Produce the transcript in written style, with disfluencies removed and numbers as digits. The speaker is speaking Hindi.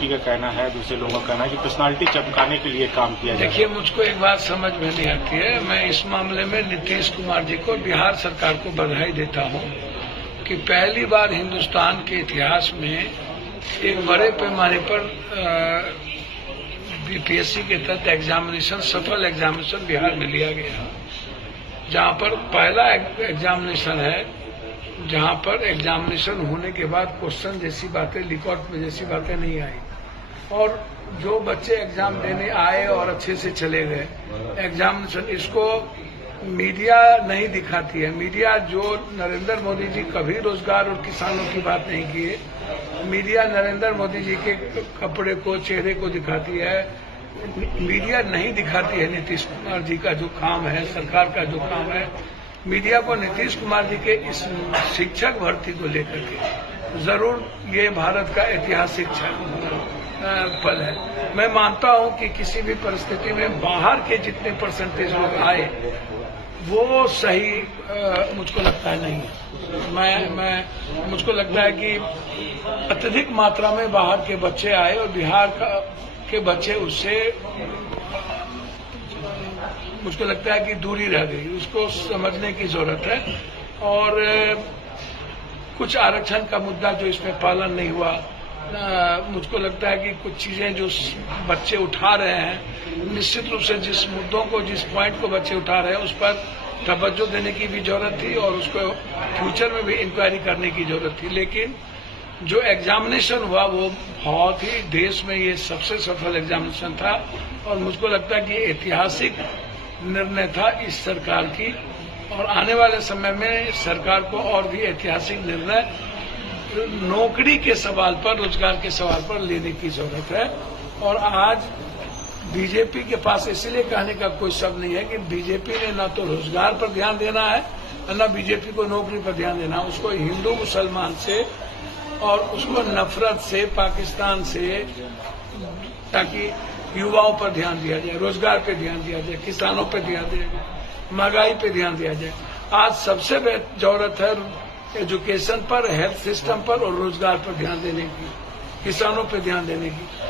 बीजेपी का कहना है, दूसरे लोगों का कहना है कि पर्सनालिटी चमकाने के लिए काम किया जाए। देखिए, मुझको एक बात समझ में नहीं आती है। मैं इस मामले में नीतीश कुमार जी को, बिहार सरकार को बधाई देता हूं कि पहली बार हिंदुस्तान के इतिहास में एक बड़े पैमाने पर बीपीएससी के तहत एग्जामिनेशन, सफल एग्जामिनेशन बिहार में लिया गया, जहां पर पहला एग्जामिनेशन है जहां पर एग्जामिनेशन होने के बाद क्वेश्चन जैसी बातें, लिकआउट में जैसी बातें नहीं आई, और जो बच्चे एग्जाम देने आए और अच्छे से चले गए एग्जामिनेशन, इसको मीडिया नहीं दिखाती है। मीडिया जो नरेंद्र मोदी जी कभी रोजगार और किसानों की बात नहीं किए, मीडिया नरेंद्र मोदी जी के कपड़े को, चेहरे को दिखाती है। मीडिया नहीं दिखाती है नीतीश कुमार जी का जो काम है, सरकार का जो काम है। मीडिया को नीतीश कुमार जी के इस शिक्षक भर्ती को लेकर के जरूर ये भारत का ऐतिहासिक पल है। मैं मानता हूं कि किसी भी परिस्थिति में बाहर के जितने परसेंटेज लोग आए वो सही मुझको लगता है नहीं है। मुझको लगता है कि अत्यधिक मात्रा में बाहर के बच्चे आए और बिहार के बच्चे उससे मुझको लगता है कि दूरी रह गई। उसको समझने की जरूरत है। और कुछ आरक्षण का मुद्दा जो इसमें पालन नहीं हुआ, मुझको लगता है कि कुछ चीजें जो बच्चे उठा रहे हैं, निश्चित रूप से जिस मुद्दों को, जिस पॉइंट को बच्चे उठा रहे हैं उस पर तवज्जो देने की भी जरूरत थी और उसको फ्यूचर में भी इंक्वायरी करने की जरूरत थी। लेकिन जो एग्जामिनेशन हुआ वो बहुत ही, देश में ये सबसे सफल एग्जामिनेशन था और मुझको लगता है कि ऐतिहासिक निर्णय था इस सरकार की, और आने वाले समय में सरकार को और भी ऐतिहासिक निर्णय नौकरी के सवाल पर, रोजगार के सवाल पर लेने की जरूरत है। और आज बीजेपी के पास इसलिए कहने का कोई शब्द नहीं है कि बीजेपी ने न तो रोजगार पर ध्यान देना है न बीजेपी को नौकरी पर ध्यान देना है। उसको हिंदू मुसलमान से और उसको नफरत से, पाकिस्तान से, ताकि युवाओं पर ध्यान दिया जाए, रोजगार पे ध्यान दिया जाए, किसानों पे ध्यान दिया जाए, महंगाई पे ध्यान दिया जाए। आज सबसे जरूरत है एजुकेशन पर, हेल्थ सिस्टम पर और रोजगार पर ध्यान देने की, किसानों पे ध्यान देने की।